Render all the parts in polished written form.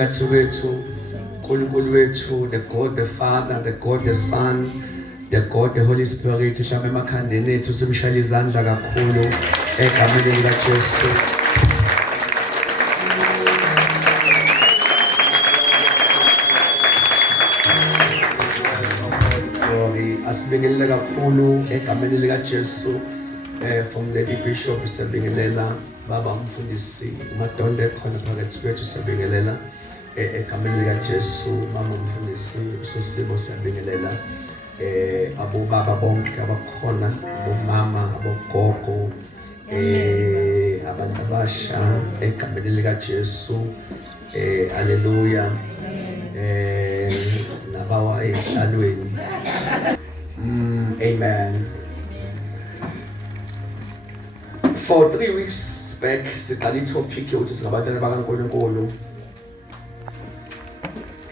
phakathi kwethu uNkulunkulu wethu, the God the Father, the God the Son, the God the Holy Spirit. Mhlawumbe emakhandeni ethu simshayela izandla kakhulu egameni likaJesu. Glory, asibingelela kakhulu egameni likaJesu. From the Bishop siyabingelela, Baba Mfundisi Madonde khona phakathi kwethu siyabingelela egameni likaJesu. Mama Mfundisi uSosibo siyabingelela, abobaba bonke abakhona, abomama, abogogo, abantu abasha egameni likaJesu. Haleluya. Nabawa ehlalweni. Amen. For 3 weeks back, siqala itopic yokuthi singabantwana bakaNkulunkulu.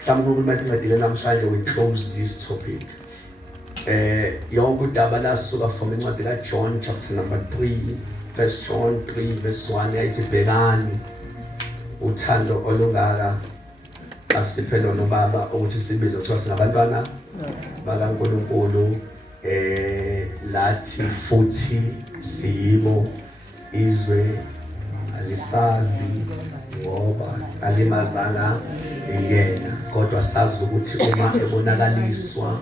Mhlawumbe masincedile namhlanje we close this topic. Yonke udaba lasuka from incwadi kaJohn chapter number 3, verse John 3 verse 1 yayithi bhekani uthando olungaka asiphe lona uBaba ukuthi sibize kuthiwa singabantwana bakaNkulunkulu. Lathi futhi siyibo, izwe alisazi ngoba alimazanga yena, kodwa sazi ukuthi uma ebonakaliswa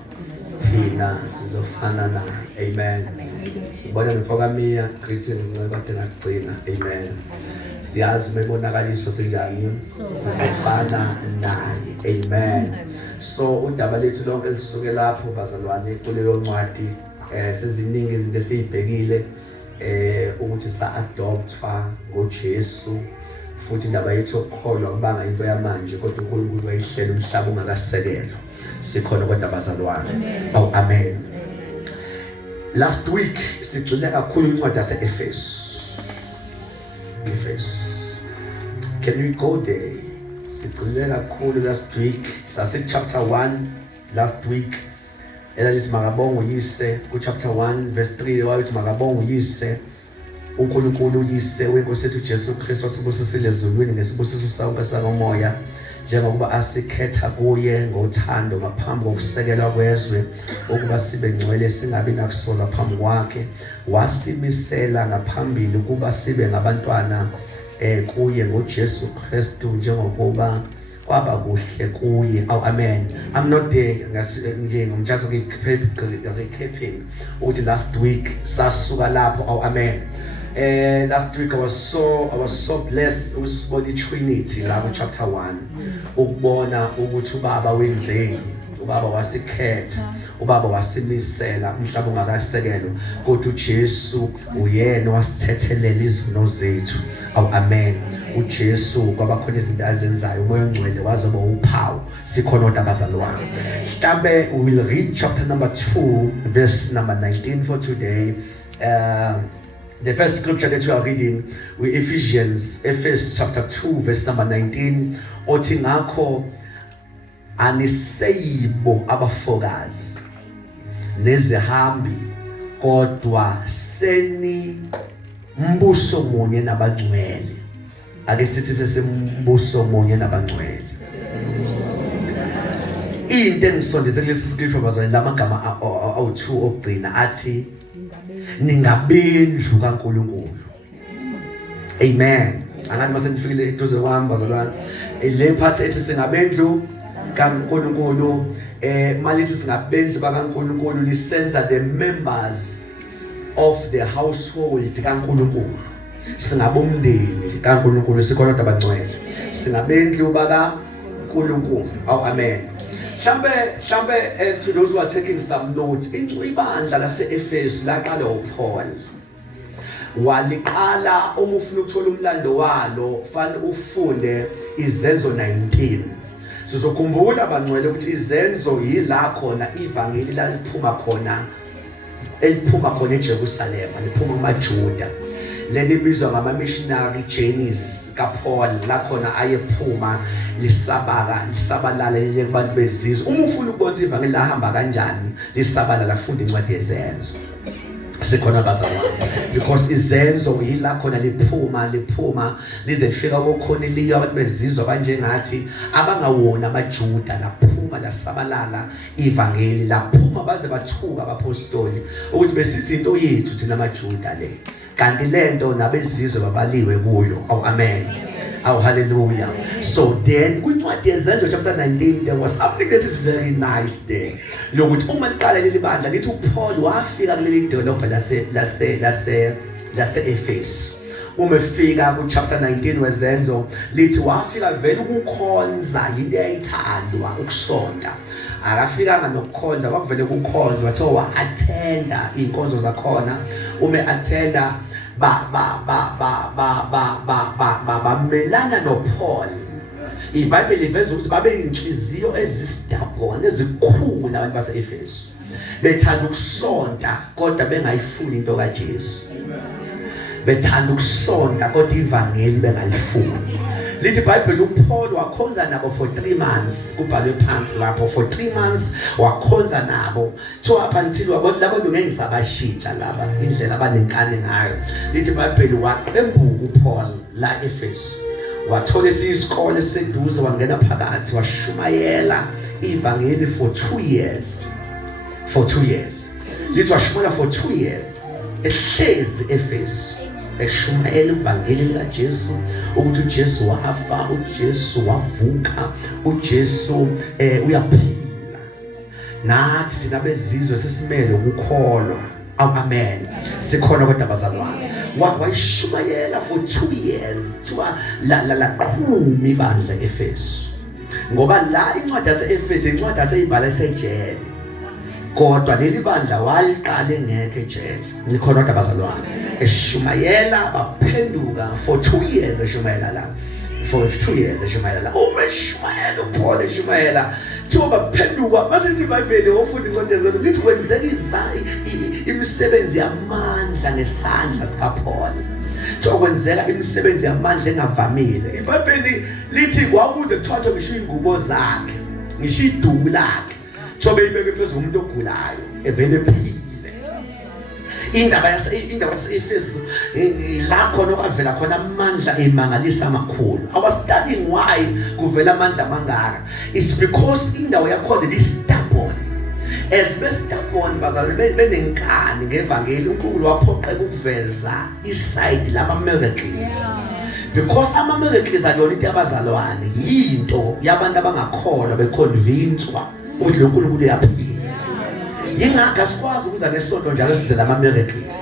thina sizofana naye. Amen. Ngibona nomfokamia greetings ngakade ngagcina. Amen. Siyazi bebonakaliswa senjani sizofana naye. Amen. So udaba lethu lonke lisuke lapho bazalwane kulelo ncwadi. Seziningi izinto esizibhekile ukuthi sa-adoptwa ngoJesu, futhi indaba yethu yokukholwa kubanga into yamanje, kodwa uNkulunkulu wayihlela umhlaba ungakasekelwa. Sikhona kodwa bazalwane. Oh amen. Last week sigcile kakhulu incwadi yase-Efesu. Can we go there? Sigcile kakhulu last week. Sase chapter 1 last week. Elalithi makabonga uyise ku chapter 1 verse 3 wayithi makabonga uyise uNkulunkulu uyise weNkosi yethu Jesu Kristu wasibusisile ezulwini ngesibusiso sakhe sakamoya, njengoba asikhetha kuye ngothando ngaphambi kokusekelwa kwezwe ukuba sibe ngcwele singabi nakusola phambi kwakhe. Wasimisela ngaphambili ukuba sibe ngabantwana kuye ngoJesu Kristu njengokuba kwaba kuhle kuye. Oh amen. I'm not there I'm just recapping ukuthi last week sasuka lapho. Oh amen. Last week I was so blessed ukuthi sibone iTrinity lapho chapter 1, ukubona ukuthi uBaba wenzeni, uBaba wasikhetha, uBaba wasimisela umhlaba ungakasekelwa, kodwa uJesu uyena wasithethelela izono zethu. Oh amen. uJesu kwaba khona izinto azenzayo, umoya ongcwele wazoba uphawu. Sikhona kodwa abazalwane. Mhlambe we will read chapter number 2 verse number 19 for today. The first scripture that we are reading with Ephesians chapter 2 verse number 19. Othi ngakho aniseyibo abafokazi nezihambi, kodwa seni mbuso munye nabangcwele. Ake sithi sesimbuso munye nabangcwele. Into engisondeze kulesi scripture bazalwane lamagama awu2 okugcina athi ningabendlu kaNkulunkulu. Amen. Angani mase nifikile eduze kwami bazalwane, le part ethi singabendlu kaNkulunkulu, malithi singabendlu bakaNkulunkulu lisenza the members of the household kaNkulunkulu. Singabomndeni kaNkulunkulu, sikhona kodwa abangcwele, singabendlu bakaNkulunkulu. Oh amen. Mhlambe to those who are taking some notes, ibandla lase-Efesu laqala uPaul. Waliqala uma ufuna ukuthola umlando walo fanele ufunde izenzo 19. Sizokhumbula abangcwele ukuthi izenzo yila khona ivangeli laliphuma khona, eliphuma khona eJerusalem, liphuma kumaJuda. Leli bizwa ngama missionary journeys kaPaul, la khona ayephuma lisabalala kubantu bezizwe. Uma ufuna ukubona ivangeli lahamba kanjani lisabalala, funda incwadi yezenzo. sikhona bazalwane, because izenzo yila khona liphuma lize lifika koKhoneliya abantu bezizwa kanjengathi abangawona amaJuda, laphuma lasabalala ivangeli, laphuma baze bathuka abapostoli ukuthi besithi into yethu thina amaJuda le, kanti lento nabezizwe babaliwe kuyo. Oh amen. Oh hallelujah. So then kwincwadi yezenzo chapter 19 there was something that is very nice there. Lokuthi uma liqala leli bandla lithi uPaul wafika kuleli dolobha lase Ephesus. Umefika ku chapter 19 wezenzo lithi wafika vele ukukhonza into eyithandwa ukusonta. Akafikanga nokukhonza, kwakuvele ukukhonza, wathiwa wa-attenda iy'nkonzo zakhona. Ume-attenda bamelana noPaul. iBhayibheli iveza ukuthi babe inhliziyo ezistubborn, ezikhulu abantu base-Efesu, bethanda ukusonta kodwa bengayifuni into kaJesu. Bethanda ukusonta kodwa ivangeli bengalifuni. Lithi iBhayibheli uPaul wakhonza nabo for 3 months, kubhalwe phansi lapho, for 3 months wakhonza nabo, so up until wabona labo bengengisabashintsha laba indlela abanenkani ngayo. Lithi iBhayibheli waqembuka uPaul la Efesu, wathola isikole seduze, wangena phakathi washumayela ivangeli for 2 years. Lithi washumayela for 2 years ehlezi Efesu, eshumayela ivangeli likaJesu, ukuthi uJesu wafa, uJesu wavuka, uJesu uyaphila. Nathi thina bezizwe sesimele ukukholwa. Amen. Sikhona kodwa bazalwane. Wayishumayela for 2 years. Thiwa la qhuma ibandla Efesu. Ngoba la incwadi yase-Efesu incwadi aseyibhala esejele. Kodwa leli bandla waliqala engekho ejele. Nikhona kodwa bazalwane. Eshumayela baphenduka for 2 years, eshumayela la. For 2 years eshumayela la. Umeshumayela uPaul eshumayela. Thiwa baphenduka, manje iBhayibheli ofunda incwadi yezenzo lithi kwenzeka imisebenzi yamandla nesandla sikaPaul. Thiwa kwenzeka imisebenzi yamandla engavamile. iBhayibheli lithi kwakuze kuthathwe ngisho ingubo zakhe, ngisho iduku lakhe, thiwa beyibeke phezulu umuntu ogulayo evele ephile. Indaba yase-Efesu la khona okwavela khona amandla emangalisa amakhulu. I was studying why kuvela amandla amangaka. It's because indawo yakhona ibistubborn. As bestubborn bazalwane benenkani ngevangeli, uNkulunkulu waphoqeka ukuveza iside lama-miracles. Because ama-miracles akuyona into yabazalwane, yinto yabantu abangakholwa beconvincwa ukuthi lo Nkulunkulu uyaphila. Yingakho asikwazi ukuza ngesonto njalo size lama-miracles.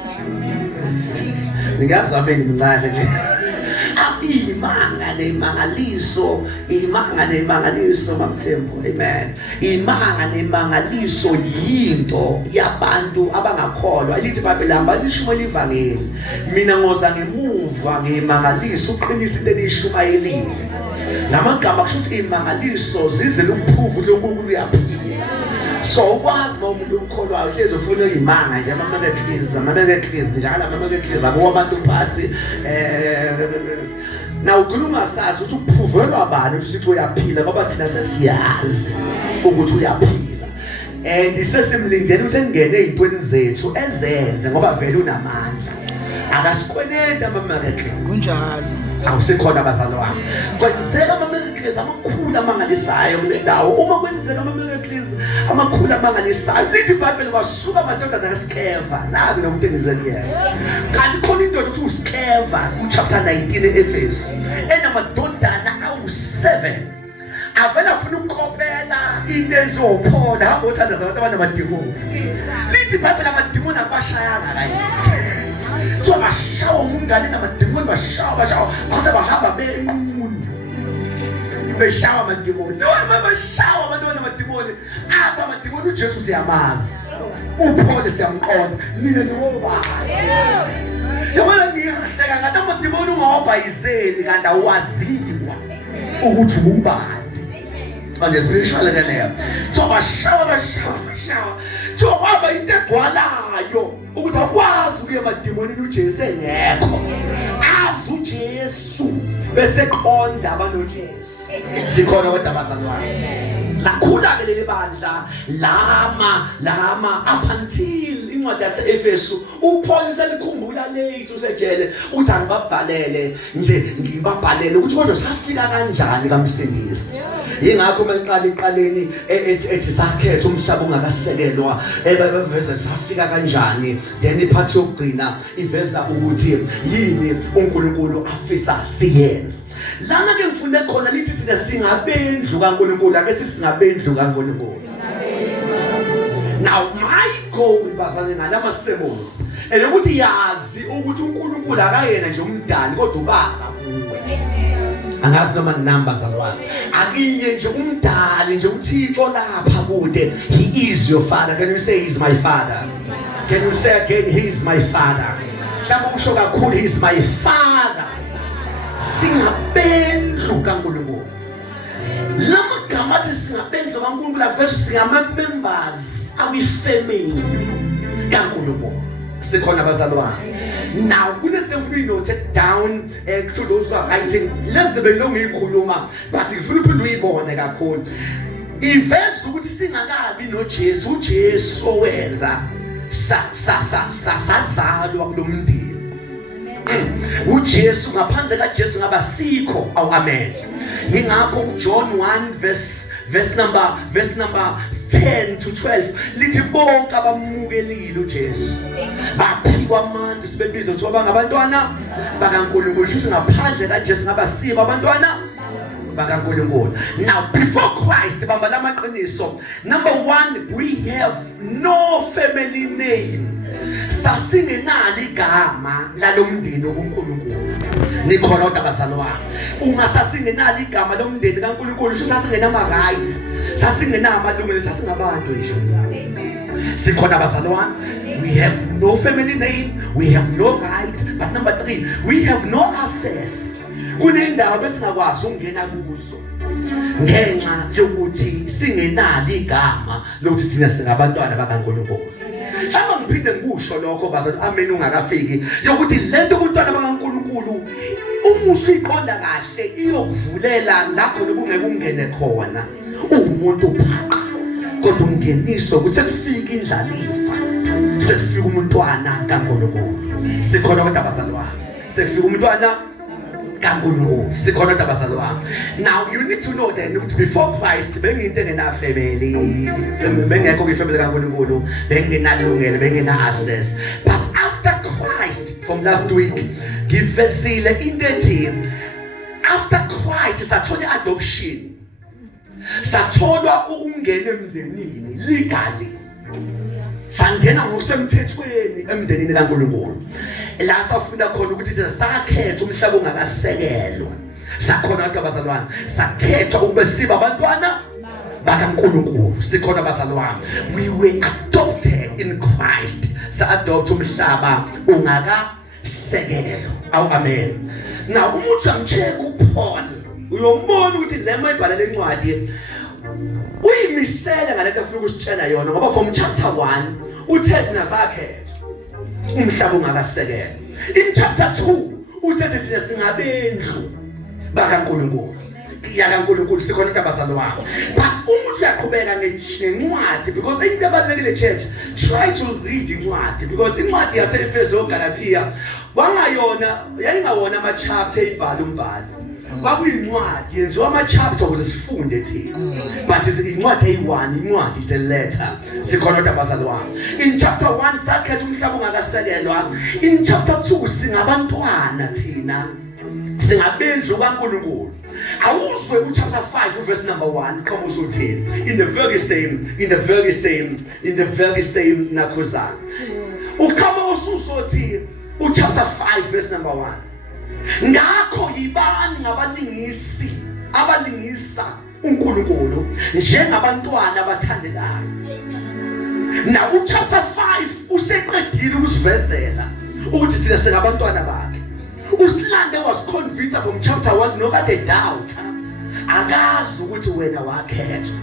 Ngiyazi ameni mncane nje. Imanga nemangaliso mamthembu. Amen. Imanga nemangaliso yinto yabantu abangakholwa. Lithi iBhayibheli hambani lishumayele ivangeli. Mina ngoza ngemuva ngimangaliso uqinisile lishumayelile. Ngamagama kusho ukuthi imangaliso zizele ukuphuva ukuthi uNkulunkulu uyaphila. So ukwazi uma umuntu ukholwayo hlezi ufuna imanga nje, ama-miracles njalo ama-miracles abo abantu phansi na ugcina ungasazi ukuthi ukuphuvelwa abani ukuthi uyaphila, ngoba thina sesiyazi ukuthi uyaphila and sesimlindele ukuthi engene ey'ntweni zethu ezenze ngoba vele unamandla. Akasikweleta ama-miracle kunjalo. Awusekhona bazalwane. Kwenzeka ama-miracles amakhulu amangalisayo kule ndawo. Uma kwenzeka ama-miracles amakhulu amangalisayo, lithi iBhayibheli kwasuka amadodana kaSkeva. Nabi lo muntu engizekuyena. Kanti khona indoda ukuthi uSkeva ku-chapter 19 e-Efesu enamadodana awu-7. Avela afuna ukukopela into enziwa uPaul, hamba uthanda zabantu abanamadimoni. Lithi iBhayibheli amadimoni abashayanga kanje. So bashawa umngane namadimoni, bashawa base bahamba benqunu beshawa amadimoni. Bashawa abantu banamadimoni, athi amadimoni uJesu siyamazi, uPaul siyamqonda, nina niwobani? Yabona ngiyahleka ngathi amadimoni ungawabhayizeli kanti awaziwa ukuthi ubani. Manje spiritual leyo. So bashawa. So kwaba into egwalayo ukuthi akwazi ukuya emadimoni uJesu engekho. Azi uJesu bese qonda abanoJesu. Sikhona kodwa bazalwane. lakhula ke leli bandla lama up until incwadi yase-Efesu uPaul selikhumbula lethu sejele uthi angibabhalele nje ngibabhalele ukuthi kodwa safika kanjani kaMsindisi. Yingakho maliqala iqaleni ethi sakhetha umhlaba ongakasekelwa beveza safika kanjani. Then iphathi yokugcina iveza ukuthi yini uNkulunkulu afisa siyenze. Lana ke ngifunde khona lithi thina singabendlu kaNkulunkulu ake singabendlu kaNkulunkulu. Now my goal bazane ngalama sermons ukuthi yazi ukuthi uNkulunkulu akayena nje umdali kodwa ubaba kuwe. Angazi noma numbers alwana. Akiye nje umdali nje uThixo lapha kude. He is your father. Can you say he is my father? Can you say again he is my father? Mhlawumbe usho kakhulu he is my father. Singabendlu kaNkulunkulu. Lama gama athi singabendlu kaNkulunkulu avese singama-members awi-family kaNkulunkulu. Sikhona bazalwane. Now kunezinto noted down to those who are writing. Let's belong ngikhuluma but ngifuna uphinde uyibone kakhulu. Iveza ukuthi singakabi noJesu, uJesu owenza sazalwa kulomndeni. uJesu ngaphandle kaJesu ngaba sikho. Amen. Yingakho uJohn 1 verse number 10 to 12 lithi bonke abamukelile uJesu baphikwa amandla sibebiza ukuthi abangabantwana bakaNkulunkulu. Sho ngaphandle kaJesu ngaba sikho abantwana bakaNkulunkulu. Now before Christ bamba lamaqiniso. Number 1, we have no family name. Sasingenalo igama lalomndeni woNkulunkulu. Nikhona kodwa bazalwane. Uma sasingenalo igama lomndeni kaNkulunkulu sho sasingenama right. Sasingenama malungelo sasingabantu nje. Amen. Sikhona bazalwane. We have no family name, we have no right, but number 3, we have no access. Kunendawo besingakwazi ukungena kuzo ngenxa yokuthi singenalo igama lokuthi sina singabantwana bakaNkulunkulu. Uma ngiphinde ngikusho lokho bazalwane amen ungakafiki yokuthi lento ubuntwana bakaNkulunkulu uma usiqonda kahle iyokuvulela lapho lokungeke ungene khona umuntu phaqa kodwa ungeniso ukuthi sekufika indlalifa sekufika umntwana kaNkulunkulu. Sikhona kodwa bazalwane sekufika umntwana kaNkulunkulu. Sikhona kodwa bazalwane. Now you need to know then before Christ bengiyinto engena family bengekho kwifamily kaNkulunkulu bengenalungelo bengena access, but after Christ from last week ngivezile into ethi after Christ sathola adoption, satholwa ukungena emndenini legally. Sangena ngokusemthethweni emndenini kaNkulunkulu. La safunda khona ukuthi thina sakhetha umhlaba ongakasekelwa. Sakhona kodwa bazalwane sakhethwa ukube siba abantwana bakaNkulunkulu. Sikhona bazalwane. We were adopted in Christ. Sa-adopt umhlaba ungakasekelwa. Amen. Now umuthi amcheck uPaul uyombona ukuthi lema ibhala lencwadi uyimisele ngalento afuna ukusitshela yona ngoba from chapter 1 uthethi nasakhetha umhlaba ungakasekelwa. In chapter 2 usethi thina singabendlu bakaNkulunkulu. yakaNkulunkulu sikhona abazalwane. But umuthi uyaqhubeka ngencwadi because into ebalekile church try to read incwadi because incwadi yase-Efesu noGalatia kwangayona yayingawona ama chapter eyibhala umbhali. Kwakuyincwadi yenziwa ama chapter ukuze sifunde thina. But incwadi eyi-1 incwadi is a letter. Sikhona abazalwane. In chapter 1 sakhetha umhlaba ungakasekelwa. In chapter 2 singabantwana thina. Singabendlu kaNkulunkulu. Awuzwe uchapter 5 verse number 1 kama uzothini in the very same nakhuzana. Ukama ususothi uchapter 5 verse number 1. Ngakho yibani ngabalingisi abalingisa uNkulunkulu njengabantwana abathandekayo. Now uchapter 5 useqedile ukusivezela ukuthi thina singabantwana bakhe. Usilande was convinced from chapter 1 nokade doubt akazi ukuthi wena wakhethwa.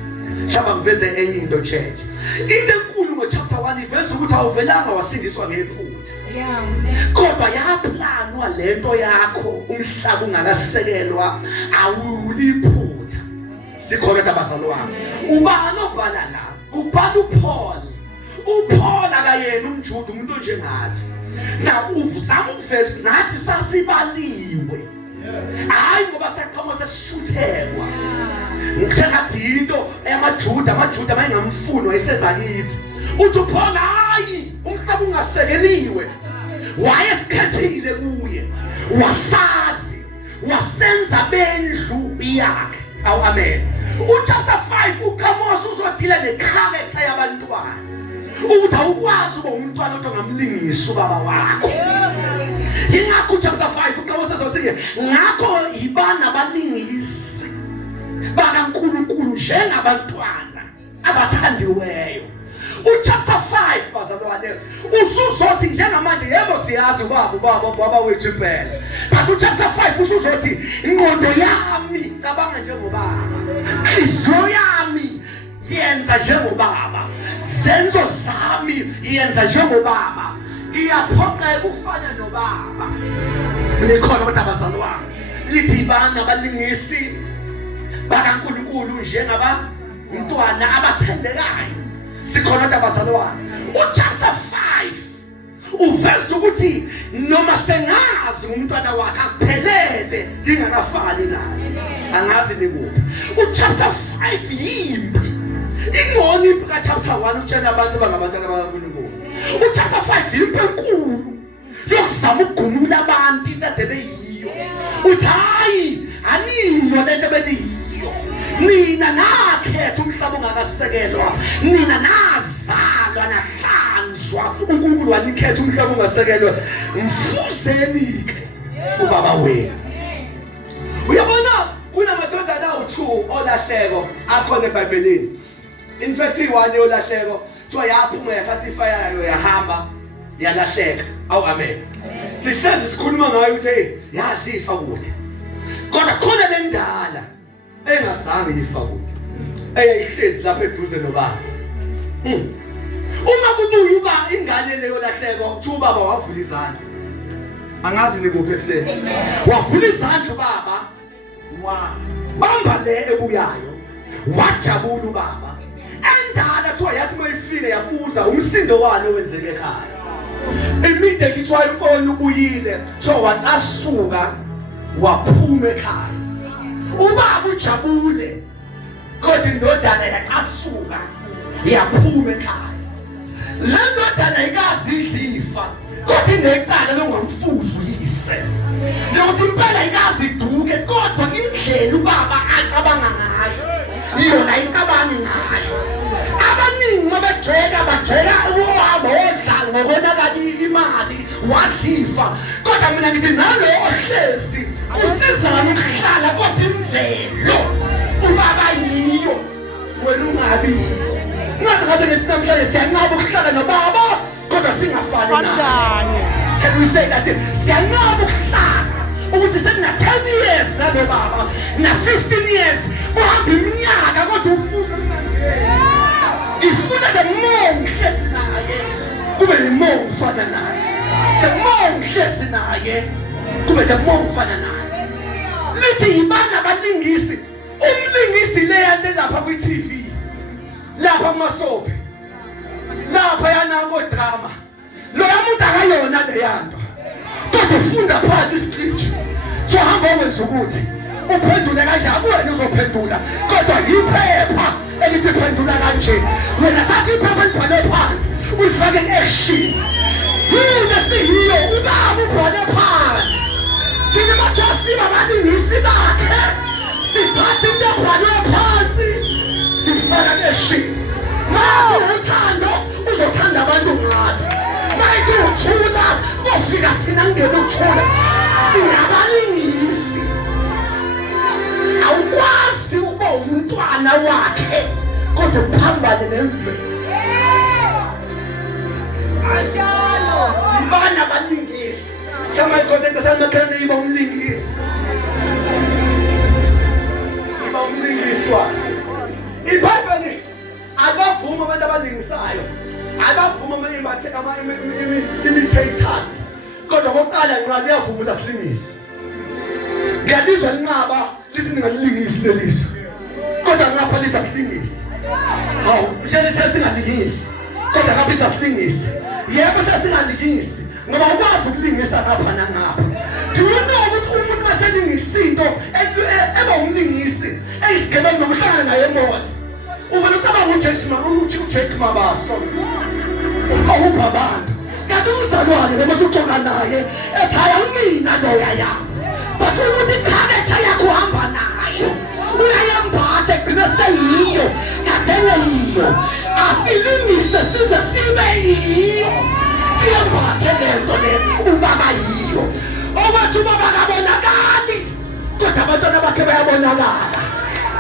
Shaba ngiveze enye into church. Into enkulu ngo chapter 1 iveza ukuthi awuvelanga wasindiswa ngephutha. Yeah. Kodwa yaplanwa lento yakho umhlaba ungakasekelwa awuliphutha. sikhona abazalwane. Ubani obhala la? Ubhala uPaul. uPaul akayena umJuda umuntu njengathi. Na uzama ukuveza nathi sasibaliwe. Hayi ngoba saqhama sesishuthelwa. Ngithatha into amaJuda mayengamfuni wayeseza kithi. Uthi uPaul hayi umhlaba ungasekeliwe. Wayesikhethile kuye. Wasazi wasenza bendlu yakhe. Awu amen. Chapter 5 uKhamosi uzodila necharacter yabantwana. Ukuthi awukwazi ube umntwana kodwa ngamlingisi ubaba wakho. Yingakho chapter 5 uKhamosi uzothi ngakho ibana abalingisi bakaNkulunkulu njengabantwana abathandiweyo. Chapter 5 bazalwane usuzothi njengamanje yebo siyazi ubaba wethu impela. But chapter 5 usuzothi ingqondo yami cabanga njengobaba. Inhliziyo yami yenza njengobaba. Zenzo zami yenza njengobaba. Ngiyaphoqeka ufana nobaba. Likhona kodwa bazalwane lithi ibana abalingisi bakaNkulunkulu njengabantwana abathandekayo. Sikhona abazalwane. Chapter 5 uveza ukuthi noma sengazi umntwana wakhe akuphelele ngingakafani naye. Angazi nikuphi. Chapter 5 yimpi. Ingoni impi kaChapter 1 utshela abantu bangabantwana bakaNkulunkulu. Chapter 5 yimpi enkulu. Yokuzama ukugumula abantu into beyiyo. Uthi hayi aniyo lento beniyiyo. Nina nakhetha umhlaba ongakasekelwa. Nina nazalwa nahlanzwa. uNkulunkulu wanikhetha umhlaba ongasekelwa. Mfuzeni-ke ubaba wenu. Uyabona kunamadodana awu2 olahleko akhona eBhayibhelini. In fact i1 yolahleko kuthiwa yaphuma yathatha ifire yayo yahamba yalahleka. Awu amen. Sihlezi sikhuluma ngayo ukuthi yadlifa kude. Kodwa khona lendala engazange yifakude eyayihlezi lapha eduze nobaba. Uma kubuya uba ingane leyo lahleko kuthiwa ubaba wavula izandla. Angazi nikuphi ekseni. Wavula izandla ubaba bamba le ebuyayo wajabula ubaba. Endala kuthiwa yathi mayifike yabuza umsindo wani owenzeke ekhaya. Immediately kuthiwa imfowenu ubuyile so watasuka waphuma ekhaya. Ubaba ujabule kodwa indodana yaqasuka yaphuma ekhaya. Le ndodana ikazi idlifa kodwa inecala longamfuza uyise. Lokuthi impela ikazi iduke kodwa indlela ubaba acabanga ngayo yona icabangi ngayo. Abaningi mabegceka uhamba odlala ngobonakala imali wadlifa. Kodwa mina ngithi nalo ohlezi kusizana ukuhlala kodwa imvelo ubaba yiyo wena ungabiyo. Ngathi ngesinamhlanje siyanqaba ukuhlala nobaba kodwa singafani naye. Can we say that? Siyanqaba ukuhlala ukuthi sekuna 10 years nalo baba na 15 years uhamba iminyaka kodwa ufuza mangeke. Ifuna the more ngihlezi naye kube the more ufana naye. The more ngihlezi naye kube the more ufana naye. Lithi ibana abalingisi umlingisi leyanto lapha kwi-TV lapha kumasoap lapha yana kodrama lo yamuntu akayona leyanto kodwa ufunda phansi iscript so hamba wenza ukuthi uphendule kanjani kuwena uzophendula kodwa iphepha elithi phendula kanje wena thatha iphepha libhale phansi ulifake action yini sihiyo ubaba ubhale phansi sine mathasi babalingisi bakhe sithatha into ebhalwe phansi sifaka action. Mathi uthando uzothanda abantu ngathi. Mathi uthula kufika thina ngeke ukuthula. Siyabalingisi. Awukwazi uba umntwana wakhe kodwa uphambane nemvelo. Ajalo. Ibana abalingisi. Kama ikhosenta samakhanda iba umlingisi. Iba umlingisi wakhe. iBhayibheli abavuma abantu abalingisayo, abavuma imitators. Kodwa kokuqala nqaba iyavuma ukuthi asilingise. Ngiyalizwa linqaba lithi ningalilingisi lelizwe. kodwa ngapha lithi asilingisi. Hawu nje lithi singalingisi kodwa ngapha lithi asilingisi. Yebo sesingalingisi ngoba ukwazi ukulingisa ngapha nangapha. Do you know ukuthi umuntu maselingisa into eba umlingisi eyisigebengu nomhlangano naye emoya uvela ucabanga uJesu uthi uJesu Mabaso awupha abantu kanti uzalwane ngoba usuxoxa naye ethaya mina loya yami but umuntu ikhabetha yakho uhamba nayo uyayambatha egcina seyiyo kadenge yiyo asilingise size sibe yiyo siyambathe lento le ubaba yiyo obathi ubaba akabonakali kodwa abantwana bakhe bayabonakala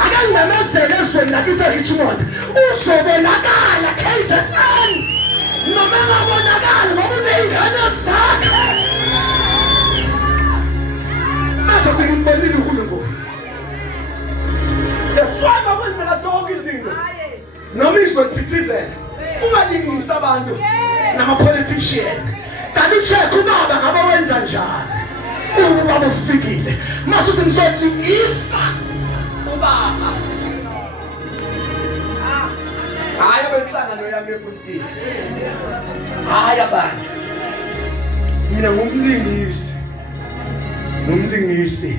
akangimemezele ezweni lakithi eRichmond uzobonakala KZN noma engabonakali ngoba uney'ngane zakhe mase sengimbonile uNkulunkulu eswama kwenzeka zonke izinto noma izwe liphithizela ungalingisa abantu nama-politician kanti ucheck ubaba ngabe wenza njani ubaba ufikile mase usengizolingisa ubaba hayi abenhlangano yami yepolitiki hayi abanye mina ngumlingisi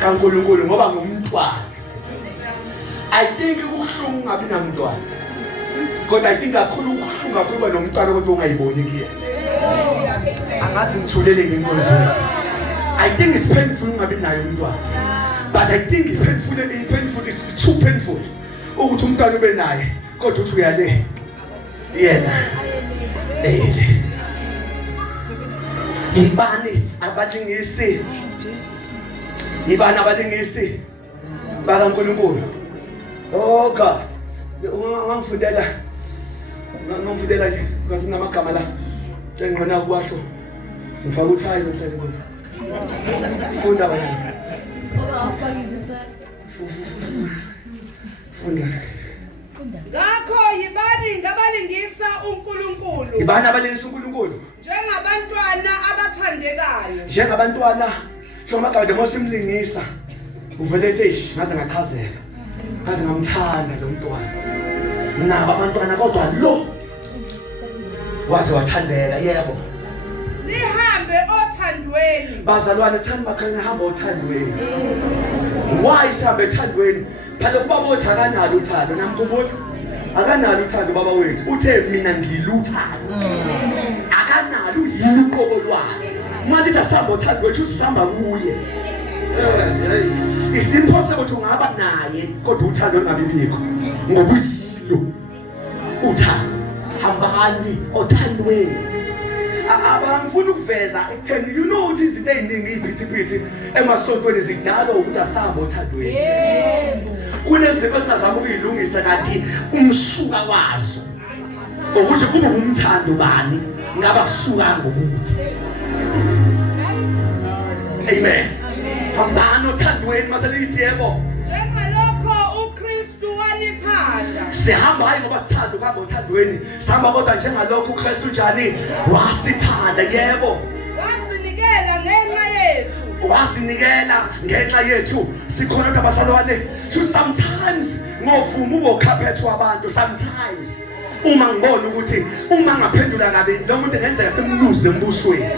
kaNkulunkulu ngoba ngumntwana I think kubuhlungu ungabi namntwana kodwa I think kakhulu kubuhlungu ukuba nomntwana kodwa ungayiboni kuyena angazi ngithulele ngenkonzo I think it's painful ungabi nayo umntwana but I think it's too painful ukuthi umntwana ube naye kodwa uthi uyale yena ibani abalingisi bakaNkulunkulu oh God ngangifundela nje because ngamagama la engqona ukwasho ngifaka uthayi nomntana funda bana funda ngakho yibani ngabalingisa uNkulunkulu ibani abalingisa uNkulunkulu njengabantwana njengoba the most imlingisa uvele ethi ngaze ngachazela ngaze ngamthanda lo mntwana nabo abantwana kodwa lo waze wathandeka yebo nihambe othandweni bazalwane thanda bakhanya hamba othandweni why sihambe ethandweni phela ubaba othi akanalo uthando namkhumbula akanalo uthando baba wethu uthe mina ngiluthando akanalo yini uqobo lwakhe manje asihamba othando wethu usihamba kuye it's impossible ukuthi ungaba naye kodwa uthando lungabibikho ngoba uyilo uthando hambani othandweni abangifuna ukuveza can you know ukuthi izinto eziningi iphithiphithi emasontweni zidalwa ukuthi asihamba othandweni kunezinto esingazama ukuyilungisa kanti umsuka wazo ukuthi kube umthando bani ngaba kusuka ngokuthi amen hambani othandweni maselithi yebo njengalokho uKristu walithanda sihamba hayi ngoba sithanda ukuhamba othandweni sihamba kodwa njengalokho uKristu njani wasithanda yebo wasinikela ngenxa yethu sikhona ukuthi abazalwane sometimes ngovuma ubokhaphethu abantu sometimes uma ngibona ukuthi uma ngaphendula kabi lo muntu engenzeka semnuze embusweni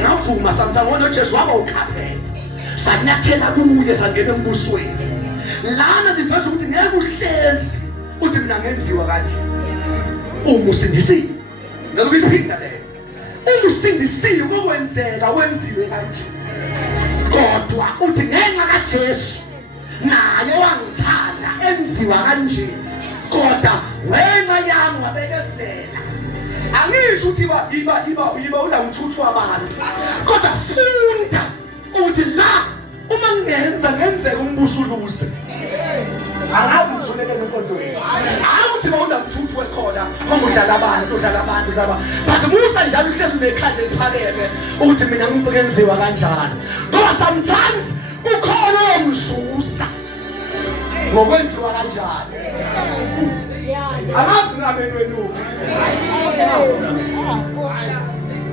ngavuma sometimes ngoba uJesu waba ukhaphethe sanyathela kuye sangena embusweni lana ndiveza ukuthi ngeke uhlezi uthi mina ngenziwa kanje uma usindisiwe ngeke uyiphinda leyo uma usindisiwe kokwenzeka wenziwe kanje kodwa uthi ngenxa kaJesu naye wangithanda enziwa kanje kodwa wena yami wabekezela angisho ukuthi iba ulamthuthu wabantu kodwa funda uthi la uma ngenzeka umbuso uluze angazi ngizolele enkonzweni akuthi bawulamthuthu wekhona ngomdlala abantu but musa njalo uhlezi unekhanda eliphakeme uthi mina ngibenziwa kanjani ngoba sometimes ukhona omzuza ngokwenziwa kanjani angazi ngamenweni uphi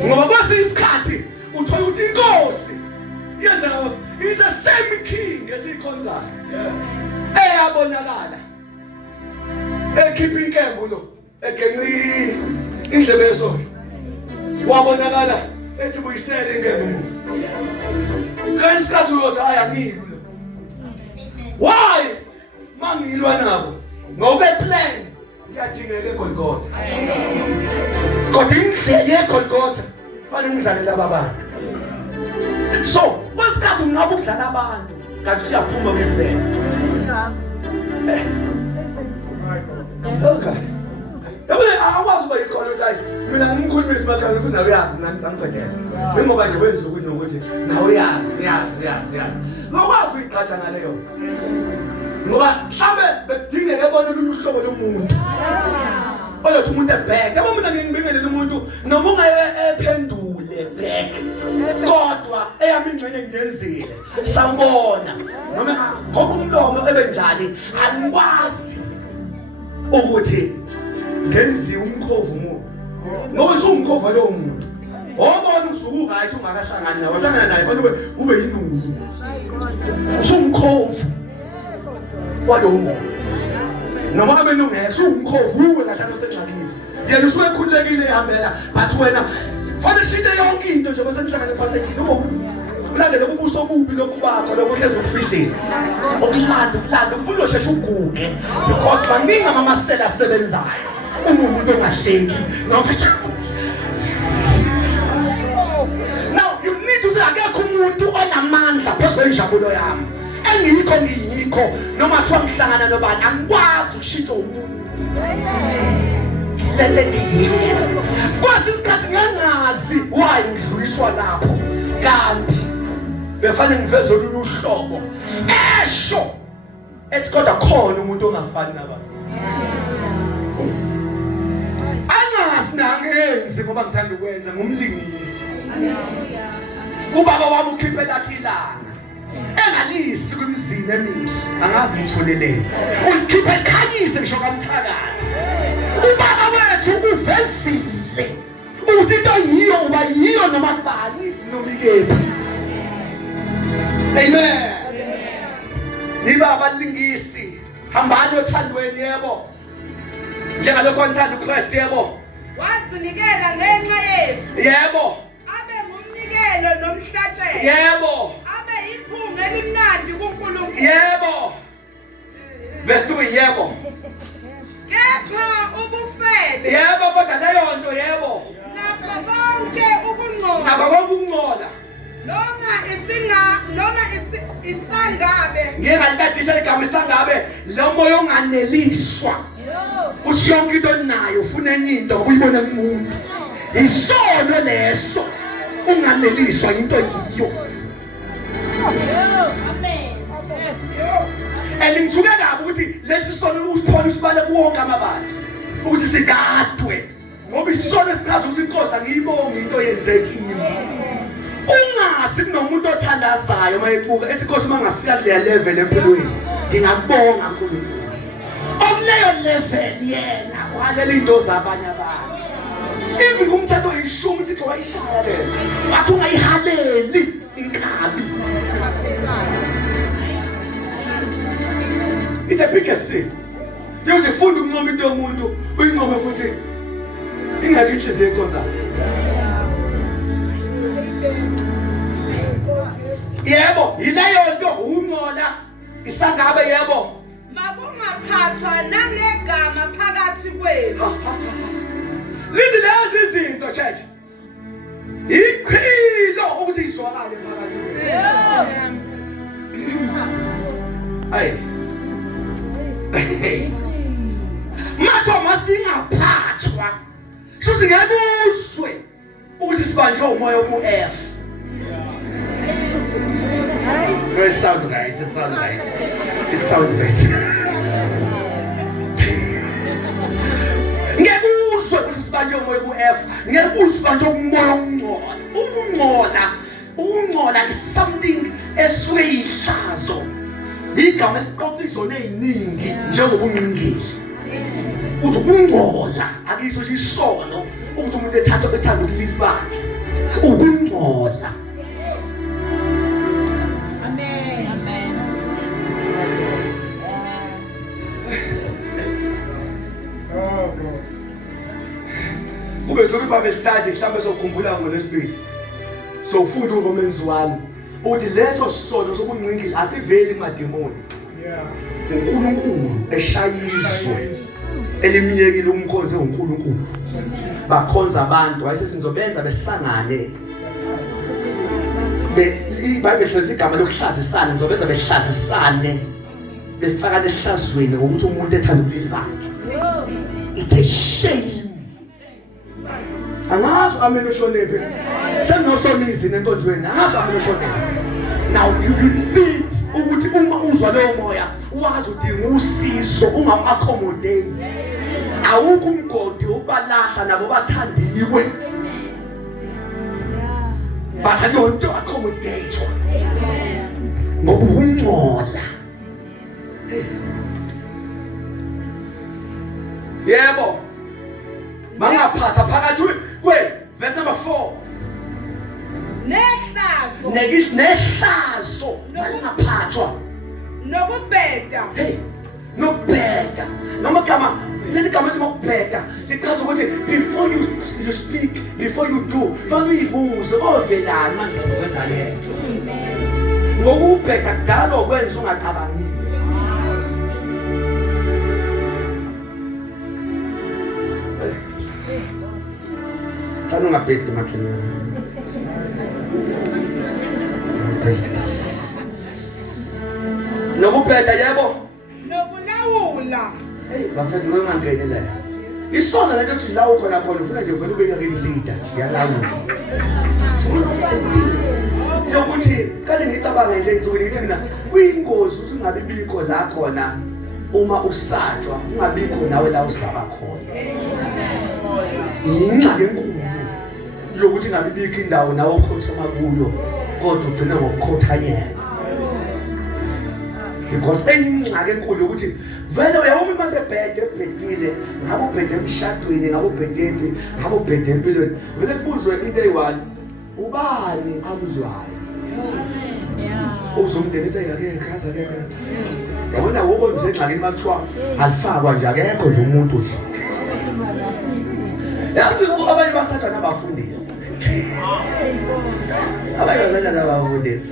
ngoba kwesi isikhathi uthola ukuthi inkosi yenza is the same king esikhonzayo yabonakala ekhipha inkembo lo egenci indlebe yeso wabonakala ethi buyisele inkembo kanti isikhathi uyothi ayangilwa why mangilwa nabo ngoba plan ngiyadingeka eGolgotha kodwa indlela yeGolgotha fanele ngidlale laba bantu so wesikhathi unqaba ukudlala abantu kanti siyaphuma ngempela okay akwazi ukuba yikhona ukuthi hayi mina ngimkhulumisa makhaya ufuna uyazi mina ngangibhedela njengoba nje wenza ukuthi nokuthi nawe uyazi ngokwazi ukuyiqhatha ngaleyo ngoba mhlambe bedingeke ebona olunye uhlobo lomuntu oyothi umuntu ebheke yabo mina ngibingelele umuntu noma ungayephendule back kodwa eyami ingxenye ngiyenzile sawubona noma kokumlomo ebenjani angikwazi ukuthi ngenzi umkhovu umuntu ngoba usumkhova lo muntu obona usuku right ungakahlangani nawe hlangana naye fanele ube yinunu usumkhovu kwalo muntu noma abe nongekho umkhovu uwe kahlalo senxakile yena usuke ekhululekile ehambela but wena fanele shintshe yonke into nje bese nihlangane passage noma ulandele ubuso obubi lokubakho lokuhleza ukufihlile ukulanda ufuna usheshe uguge because baningi amamasela asebenzayo umuntu ongahleki noma now you need to say akekho umuntu onamandla phezu kwenjabulo yami engiyikho noma kuthiwa ngihlangana nobani angikwazi ukushintsha umuntu kwasi isikhathi ngangazi why ngidluliswa lapho kanti befane ngiveze olunye uhlobo esho ethi kodwa khona umuntu ongafani nabantu angasinangenzi ngoba ngithanda ukwenza ngumlingisi ubaba wami ukhiphe lakhe ilanga engalisi kwimizini emihle angazi ngitholeleni ulikhiphe likhanyise ngisho kamthakathi ubaba wethu uvezile ukuthi into yiyo uba yiyo noma bani noma ikephi amen niba abalingisi hambani othandweni yebo njengalokho nithanda uKristu yebo wazinikela ngenxa yethu yebo abe ngumnikelo nomhlatshelo yebo abe iphunga elimnandi kuNkulunkulu yebo verse 3 yebo kepha ubufebe yebo kodwa leyo nto yebo nakho konke ukungcola noma isangabe ngingalikadisha igama isangabe lo moya onganeliswa uthi yonke into nayo ufuna enye into ngoba uyibona kumuntu isono leso unganeliswa into yiyo amen ngithuke kabi ukuthi lesi sono usiphola usibale kuwonke amabala ukuthi sigadwe ngoba isono sikhazi ukuthi inkosi angiyibongi into yenzekile ungazi kunomuntu othandazayo mayebuka ethi inkosi mangafika kule level empilweni ngingakubonga uNkulunkulu okuleyo level yena uhalela into zabanye abantu even kumthetho oyishumi uThixo wayishaya lento wathi ungayihaleli inkabi it's a big sin yonke funda ukunqoma into yomuntu uyinqoma futhi ingeke inhliziyo eqonzayo yebo yileyo nto ungcola isangabe yebo makungaphathwa nangegama phakathi kwenu lithi lezi zinto church iqhilo ukuthi izwakale phakathi kwenu matho masingaphathwa shuthi ngebuzwe ukuthi sibanjwe umoya obu-F it sound right ngebuzwe ukuthi sibanjwe umoya obu-F ngebuzwe sibanjwe umoya ongcola ukungcola is something esuke yihlazo igama eliqoqa izona eziningi njengoba ungqingili uthi ukungcola akiso nje isono ukuthi umuntu ethanda ukulibala ukungcola Ube sokuba study mhlawumbe sokukhumbula ngolesibili. So ufunda uRomans 1 uthi leso sisono sobungcingili asiveli kumademoni. uNkulunkulu eshayizwe elimiyekile umkhonze uNkulunkulu bakhonza abantu ayisesizobenza besangane iBhayibheli lithi igama lokuhlazisana ngizobenza behlazisane befaka lehlazweni ngokuthi umuntu ethanda ubulili bakhe it's a shame angazi amene ushonephe senosomizi nenkonzweni angazi amene ushonephe now you need ukuthi uma uzwa leyo moya uwazi udinga usizo unga-accommodate awukho umgodi ubalahla nabo bathandiwe bathandiwe into accommodate ngoba ungcola yebo bangaphatha phakathi kwe verse number 4 nehlazo malingaphathwa nokubheda nokubheda noma gama leli gama lithi nokubheda lichaza ukuthi before you speak before you do fanele uyibuze ovelana manje ukwenza lento ngokubheda kudala okwenza ungacabangile sana ungabhedi makhelwane nokubheda yebo nokulawula bafethu ngokungangenela isona lento ethi la ukhona ufuna nje uvela ube ring leader yalawula yokuthi kade ngicabanga nje ngithuke ngithi mina kuyingozi ukuthi ungabibikho la khona uma usatshwa ungabikho nawe la usaba khona ingxaki enkulu yokuthi ngabibikho indawo nawe okhothama kuyo kodwa ugcina ngokukhothanyela because engingxaki enkulu ukuthi vele uyabona uma sebhede ebhedile ngabe ubhede emshadweni ngabe ubhede emphi ngabe ubhede empilweni vele kubuzwe into eyi-1 ubani abuzwayo uzomndeni ethi akekho aze akekho yabona wobona usengxakini makuthiwa alifakwa nje akekho nje umuntu nje yazi abanye basatshwa nabafundisi abanye basatshwa nabafundisi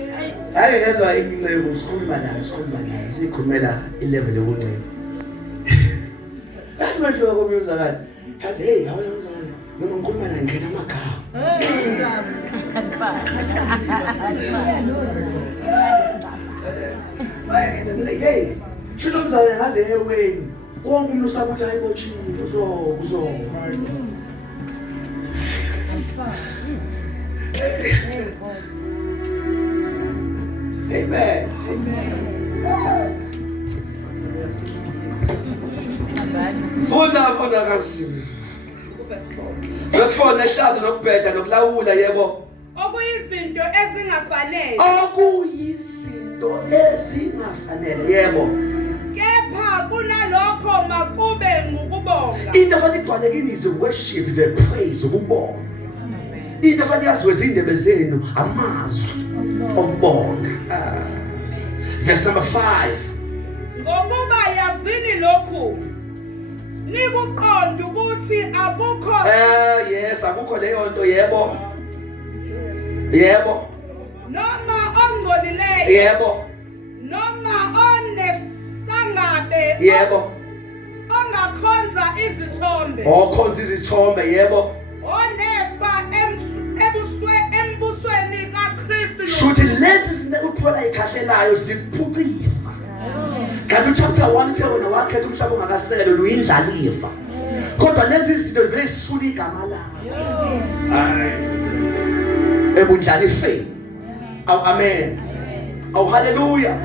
hayi ngezwa incebo sikhuluma nayo sikhulumela ilevel yokuncela bese manje komuzakala hathi hey awona umzakala noma ngikhuluma naye ngikhetha amagama hey shilo mzakala ngaze eweni wonke umuntu usabuthi ayibothile uzo Amen. Funda kasi. Besifona ihlazo nokubheda nokulawula yebo. Okuyizinto ezingafanele yebo. Kepha kunalokho makube ngukubonga. Into efanele igcwale kini is worship, is a praise, ukubonga. Into efanele yaziwe izindebe zenu amazwi okubonga. Verse number 5. Ngokuba yazini lokhu nikuqonda ukuthi akukho yes akukho leyo nto yebo noma ongcolileyo yebo noma onesangabe yebo ongakhonza izithombe okhonza izithombe yebo onefa embusweni kaKristu shuthi lezi zinto uphola ikhahlelayo zikuphucifa kanti chapter 1 uthe wena wakhetha umhlaba ongakasele luyindlalifa kodwa lezi zinto vele zisula igama lakho ebundlalifeni amen hallelujah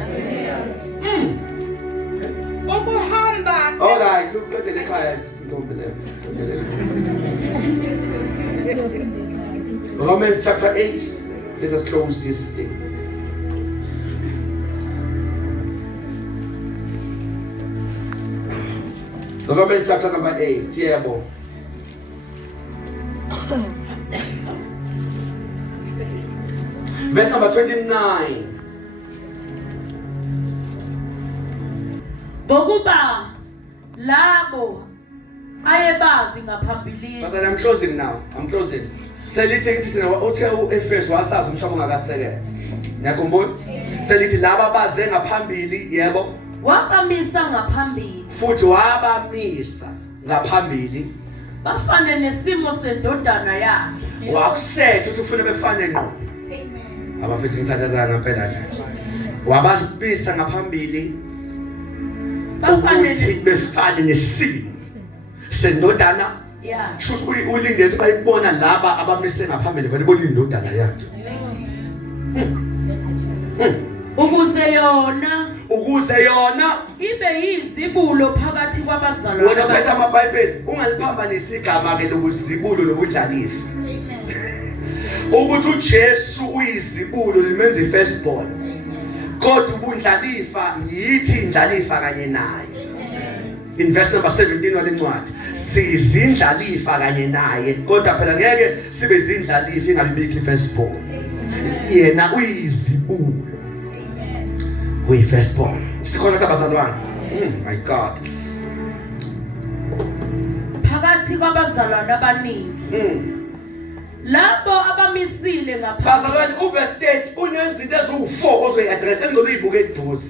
ukuhamba alright uqedele ekhaya ntombi le Romans chapter 8. Let us close this thing. Romans chapter number 8. Yebo. Verse number 29. Ngokuba labo ayebazi ngaphambilini. But I'm closing now. I'm closing. Selithi ngithi sina uthe uEfesu wasazi umhlaba ongakasekela. Ngiyakhumbula. Selithi laba baze ngaphambili, yebo. Wabamisa ngaphambili. Futhi wabamisa ngaphambili. Bafane nesimo sendodana yakhe. Wakusetha ukuthi ufuna befane ngqo. Amen. Abafethu ngithandazana ngempela nje. Wababisa ngaphambili. Befane nesimo sendodana. Yeah. Shuthi ulindele bayibona laba abamise ngaphambili vele bona indodana yakhe. Ukuze yona ibe yizibulo phakathi kwabazalwane. Wena phethe amaBhayibheli ungaliphambanisi igama ke lokuzibulo nobudlalifa. Ukuthi uJesu uyizibulo limenza ifirstborn. Kodwa ubudlalifa yithi indlalifa kanye naye. In verse number 17 walencwadi sizindlalifa kanye naye kodwa phela ngeke sibe izindlalifa ingabibikho ifirstborn. Yena uyizibulo. We firstborn. Sikhona abazalwane. My God. Phakathi kwabazalwane abaningi. Labo abamisile ngaphambi. Bazalwane uverse 8 unezinto eziwu4 ozoyiaddress engizolibuka eduze.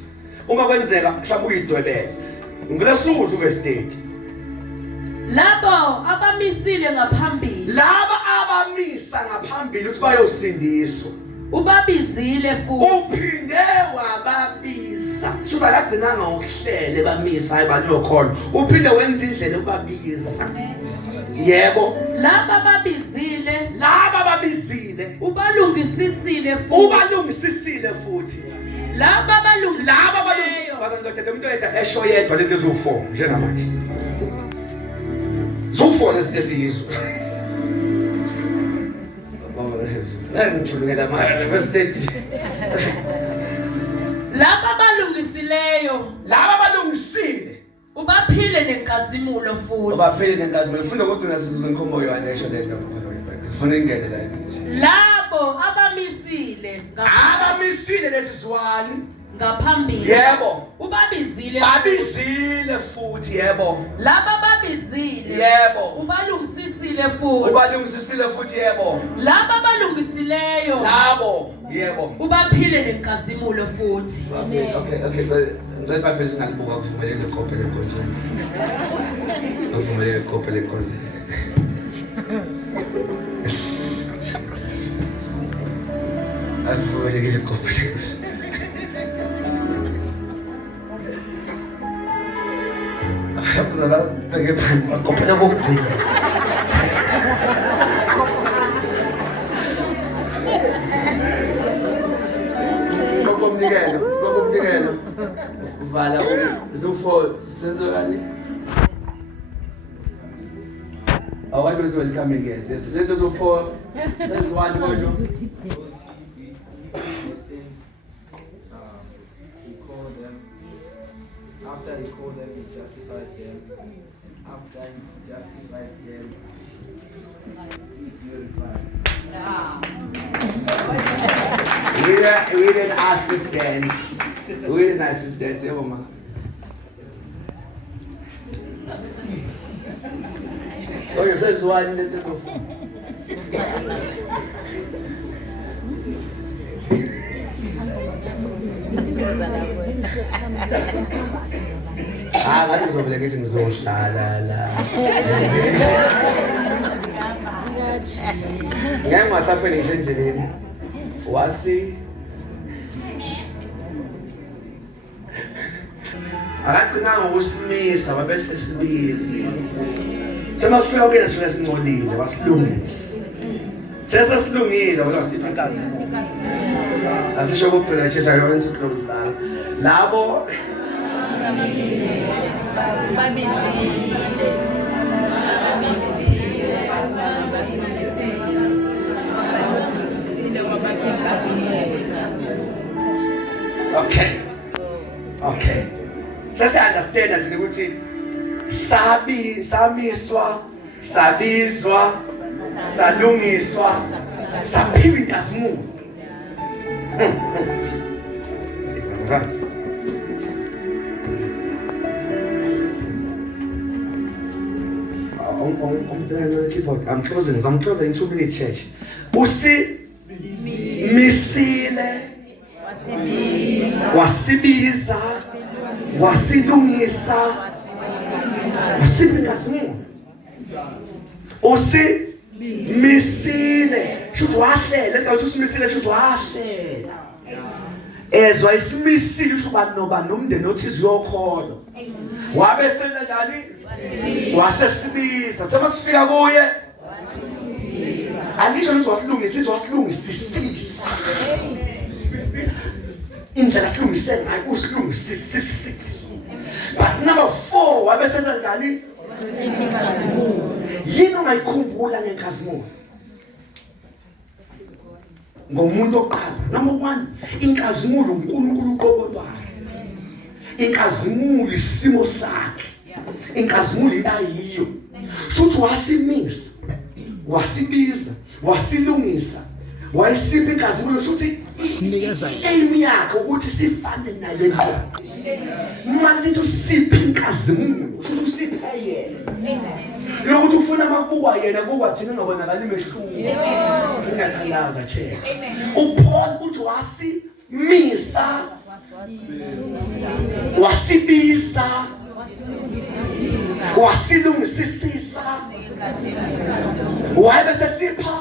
Uma kwenzeka mhlawumbe uyidwebele. Ngivela suzu uverse 8. Labo abamisile ngaphambili. Laba abamisa ngaphambili ukuthi bayosindiswa. Ubabizile futhi. Uphinde wababisa. Shuthi akagcinanga ukuhlele bamisa hayi banokhona. Uphinde wenza indlela ukubabisa. Yebo. Laba babizile. Ubalungisisile futhi. Laba balungisileyo. Bazothetha umuntu oyedwa esho yedwa lento eziwu4 njengamanje. Zo4 lesizwe. Ngijulukela manje verse 30. Laba balungisile. Ubaphile nenkazimulo futhi. Ubaphile nenkazimulo. Ufunda ukuthi ngasizuza inkomo yona esho lento. Ufuna ingene la ngithi. Labo abamisile lesizwani ngaphambili. Yebo. Babizile futhi yebo. Laba babizile. Yebo. Ubalungisisile futhi yebo. Laba balungisileyo. Labo yebo. Ubaphile nenkazimulo futhi. Okay. Ngicela iBhayibheli singalibuka kuvumeleke ikophe lenkonzo. Kuvumeleke ikophe lenkonzo. Avumeleke ikophe lenkonzo. Abazala beke phansi bakophela kokugcina. Kokumnikelo. Vala zo4 senzo yani. I want you to welcome me guys. Yes, let us zo4 senzo one konjo. After he called them, he justified them. After he justified them, he glorified. We didn't assistance, Mama. Oh, you said one little of. Ngathi ngizobeleka ethi ngizoshala la. Ngeke ngasafeni nje endleleni. Wasi akagcinanga ukusimisa babese sibizi. Semafika kuyena sifika singcolile basilungise. Sesasilungile wasipha inkazi. Asisho ukugcina church ayokwenza uclose la. Labo Okay. Sase understand that ukuthi samiswa, sabizwa, salungiswa, saphiwa inkazimulo. on keyboard. I'm closing 2 minutes, church. Misile wasibiza wasilungisa wasibingazimu misile shuthi wahlela ngathi usimisile shuthi wahlela ezwa isimisile uthi ubani nobani nomndeni othize uyokhona wabe senjani wasesibiza semasifika kuye alisho ukuthi wasilungisisisa indlela silungise ngayo usilungisisisa. But number 4 wabe senjani yini ongayikhumbula ngenkazimulo ngomuntu oqala. Number 1, inkazimulo uNkulunkulu uqobolwayo. Inkazimulo isimo sakhe. Inkazimulo into ayiyo. Futhi wasimisa, wasibiza, wasilungisa, wayisipha inkazimulo futhi sinikeza aim yakhe ukuthi sifane naye ngqo. Manje usipha inkazimulo, futhi usipha yena. Lokuthi ufuna makubukwa yena kubukwa thina ungabonakali mehluko. Singiyathandaza church. uPaul uthi wasimisa, wasibiza, wasilungisisisa, wabe sesipha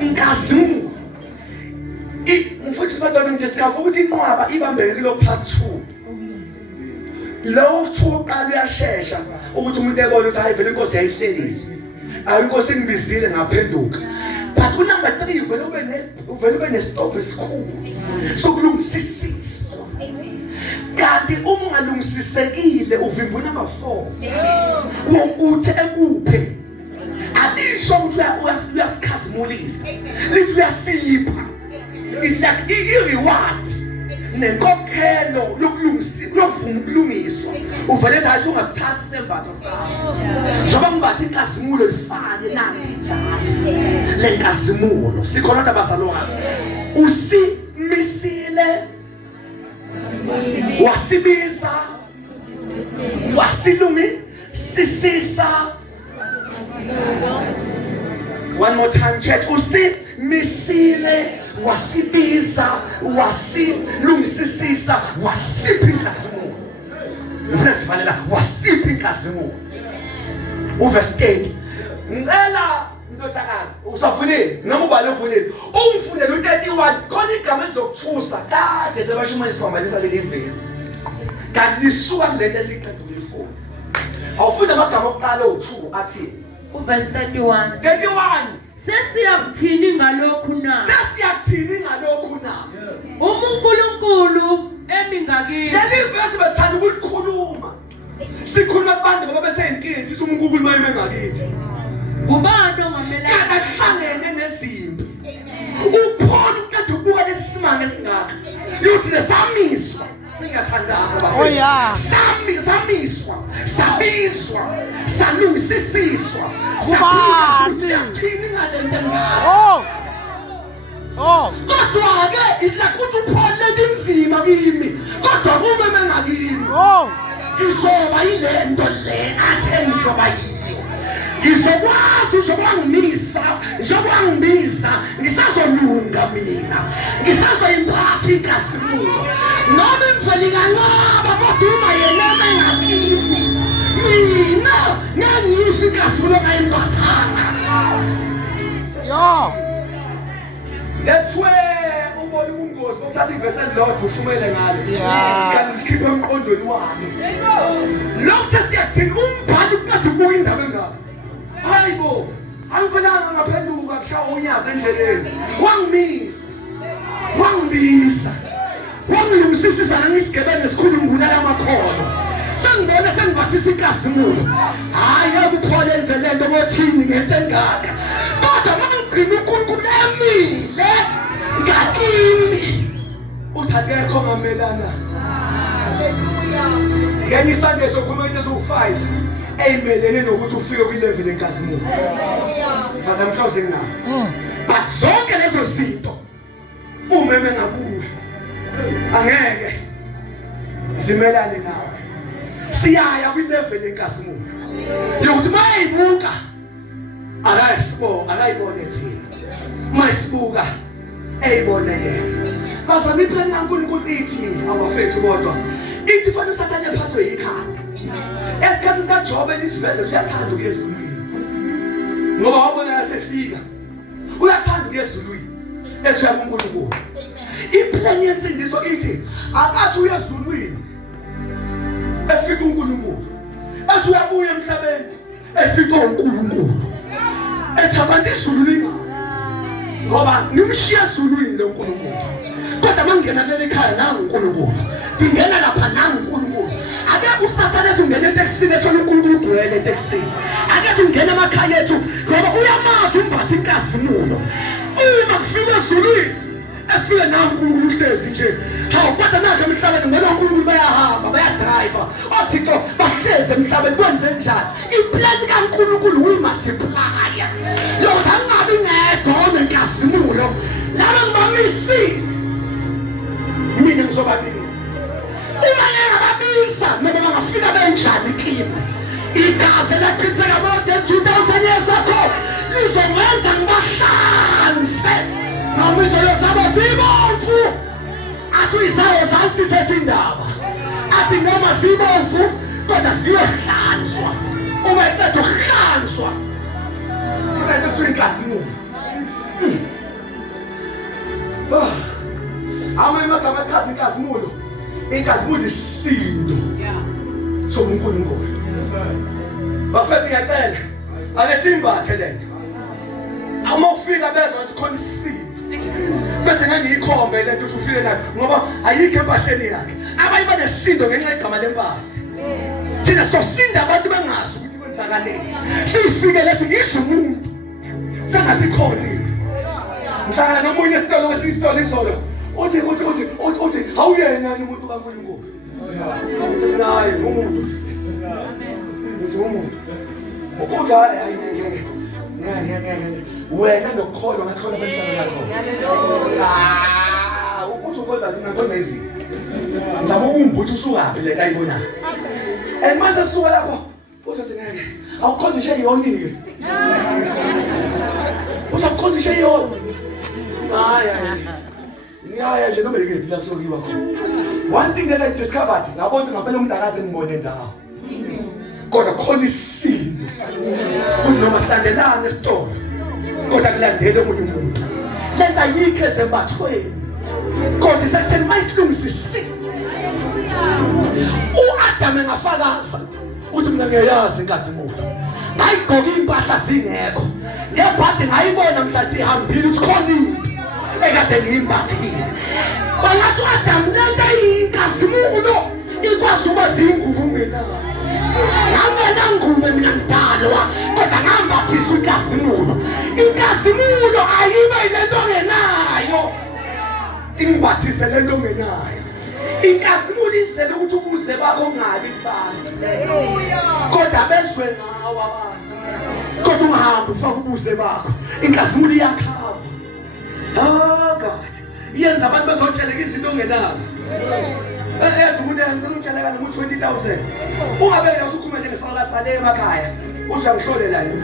inkazimulo. Mfundisi badala ngidiscover ukuthi inqwaba ibambeke kilo part 2. Lo 2 oqala uyashesha ukuthi umuntu ekona ukuthi hayi vele inkosi yayihlelile. Ayinkosi ingibizile ngaphenduka. But ku number 3 vele ube ne stop esikhulu sokulungisisiswa. Kanti ungalungisisekile uvimba number 4. Ukuthi ekuphe alisho ukuthi uyasikhazimulisa. Lithi uyasipha. It's like i-reward nenkokhelo lokulungiswa uvele hayi ungasithatha isembatho sakho njengoba ngibathi inkazimulo lifane nanti ijazi lenkazimulo sikhona abantu abazalwane usimisile wasibiza wasilungisisisa. One more time, church. Usimisile, wasibiza, wasilungisisisa, wasipha inkazimulo. Ufuna sivalela wasipha inkazimulo. Uverse 8. Ngicela ndodakazi, usafundile, noma ubale ufundile. Ungifundele u31 khona igama elizokuthusa. Kade sebashimani siphambanisa leli verse. Kanti lisuka kulento esiqedwe ukuyifunda. Awufunda amagama okuqala o2 athi Verse 31. Sesiyakuthini ngalokhu na? uNkulunkulu emingakini. Leli verse bethanda ukulikhuluma. Sikhuluma kubantu ngoba beseyinkingi sithi uNkulunkulu mayime ngakithi. Ubani ongamelana ahlangene nezimpi. uPaul uqeda ukubuka lesi simanga esingaka. Uthi lesamiswa. Singiyathandaza bafethu. Oh yeah. Samiswa, sabizwa, salungisisiswa. Siyathini ngalento ngalo. Kodwa ke isilakuthi uPaul lenzinzima kimi. Kodwa uma mengakimi. Ngizoba yilento le athe ngizoba yiyo. Ngizokwazi uzokwangimisa, ngizokwangibisa, ngisazolunga mina. Ngisazoyimphatha inkazimulo. Noma imveli kanqaba kodwa uma yena mengakimi. Mina ngangiyisho inkazimulo ngayimbathana. That's where ubona ubungozi bokuthatha ivesi elilodwa ushumele ngalo. Kanti likhiphe emqondweni wami. Lokho siyathini umbhali uqeda ukubuka indaba engaka. Hayibo, angifanele ngaphenduka kushaya unyaza endleleni. Wangimisa. Wangibiza. Wangilungisisisa ngisigebene esikhulu ngibulala amakhono. Sengibona sengibathisa inkazimulo. Hayi ukuPaul enze lento ngothini ngento engaka. Kodwa mangigcina uNkulunkulu emile ngakimi. Uthakekho ngamelana. Haleluya. Ngenye isande sokhuluma into so5. Eyimelene nokuthi ufike kwi-level yenkazimulo. But I'm closing now. But zonke lezo zinto umeme ngabuwe angeke zimelane nawe. Siyaya kwi-level yenkazimulo yokuthi mayibuka akayibone thina. Masibuka eyibone yena. Bazama iplani kaNkulunkulu ithi abafethu kodwa ithi fanele usathane ephathwe yikhanda. Esikhathi sikaJobe lisiveze uyathanda ukuya ezulwini. Ngoba wabona yasefika. Uyathanda ukuya ezulwini. Ethi uya kuNkulunkulu. Iplani yensindiso ithi akathi uya ezulwini. Efika uNkulunkulu. Ethi uyabuya emhlabeni. Efika uNkulunkulu. Ethi abantu ezulwini. Ngoba nimshiya ezulwini loNkulunkulu. Kodwa mangena leli ekhaya nangu uNkulunkulu. Ngingena lapha nangu uNkulunkulu. Ake usathane ethi ungena eTexini ethona uNkulunkulu ugcwele eTexini. Ake ungena emakhaya ethu ngoba uyamazi umbathi inkazimulo. Uma kufika ezulwini efike nangu uNkulunkulu uhlezi nje. Hawu kodwa naje emhlabeni ngoba uNkulunkulu bayahamba bayadrive. Othixo bahleze emhlabeni kwenze njani? Iplan kaNkulunkulu uyimultiplier. Lokho angabi ngedwa nenkazimulo. Laba ngibamisile. Mina ngizobabisa. Uma ngiyababisa noma bangafika benjani kimi. Igazi lachitheka more than 2000 years ago lizomenza ngibahlanze. Noma izolo zabo zibomvu. Athi izayo zangisithethe indaba. Athi noma zibomvu kodwa ziyohlanzwa. Uma eqeda ukuhlanzwa umuntu uthi inkazimulo. Amanye amagama achaza inkazimulo. Inkazimulo isisindo. sobuNkulunkulu. Bafethu ngiyacela ake simbathe lento. Uma ufika bezwa ukuthi khona isisindo. Bese naniyikhombe lento uthi ufike nayo ngoba ayikho empahleni yakhe. Abanye banesisindo ngenxa yegama lempahla. Thina sosinda abantu bangazi ukuthi kwenzakaleni. Sifike lethi ngizumuntu. Sengathi khona into. Mhlawumbe nomunye isitolo wesisitolo izolo. Uthi awuyena umuntu kaNkulunkulu. Naye umuntu. Umuntu. Ukuthi hayi wena nokukholwa ngasikholwa bemhlaba lakho. Uthi ukholwa thina ngone ivi. Ngizama ukumbuthi usukaphi le kayibona. Mase suka lapho. Uthi sengeke. Awukhozi nje yonke. Uzakhozi nje yonke. Ngiyaya nje noma yikephi lapho sokuyiwa khona. One thing that I discovered, ngabona ukuthi ngempela umuntu akaze ngibone ndawo. Kodwa khona isisindo. Kunoma hlandelana esitolo. Kodwa kulandele omunye umuntu. Lenta yikho ezembathweni. Kodwa isekutheni mayisilungisa isisindo. uAdam engafakaza uthi mina ngiyayazi inkazimulo. Ngayigqoka impahla zingekho. Ngebhadi ngayibona mhla sihambile uthi khona into ekade ngiyimbathile. Bangathi uAdam lento yinkazimulo ikwazi ukuba zingubo ungenazo. Nangenangubo mina ngidalwa kodwa ngambathisa inkazimulo. Inkazimulo ayibe lento ongenayo. Ingbathise lento ongenayo. Inkazimulo isele ukuthi ubuze bakho ungabi kubantu. Haleluya. Kodwa bezwe ngawo abantu. Kodwa ungahambi ufaka ubuze bakho. Inkazimulo iyakhava. God. Yenza abantu bezotsheleka izinto ongenazo. Bese umuntu engicela ukutsheleka noma 20,000. Ungabeka usukhuluma nje ngesifaka sale emakhaya. Uzangihlole la yini?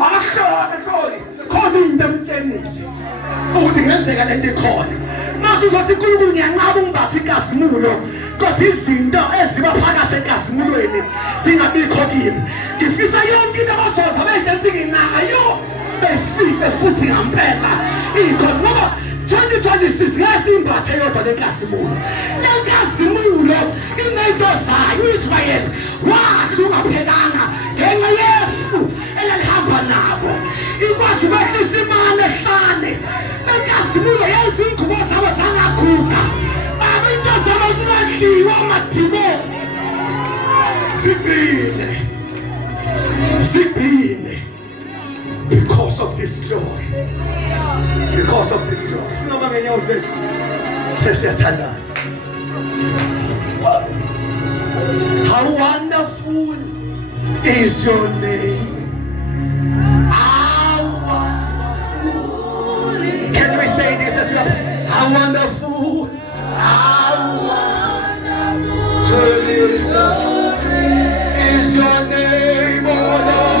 Akahlole. Khona into emtshenile. Ukuthi ngenzeka lento ikhona. Mase uzothi uNkulunkulu ngiyanqaba ungibathi inkazimulo. Kodwa izinto eziba phakathi enkazimulweni singabikho kimi. Ngifisa yonke into abazoza beyenza nginayo. Befike futhi ngempela. Ikho ngoba 2026 ngasimbathe yodwa lenkazimulo. Lenkazimulo inento zayo uIsrael wahluka phekanga ngenxa yefu elihamba nabo. Ikwazi ukwehlisa imane ehlane. Lenkazimulo yenza ingubo zabo zangaguga. Abantu zabo zingadliwa amadimo. Sidine. Because of this glory. Because of this glory. Sinoma ngenyawo zethu. Sesiyathandaza. How wonderful is your name. How wonderful. Can we say this as well? How wonderful. How wonderful is your name, O Lord.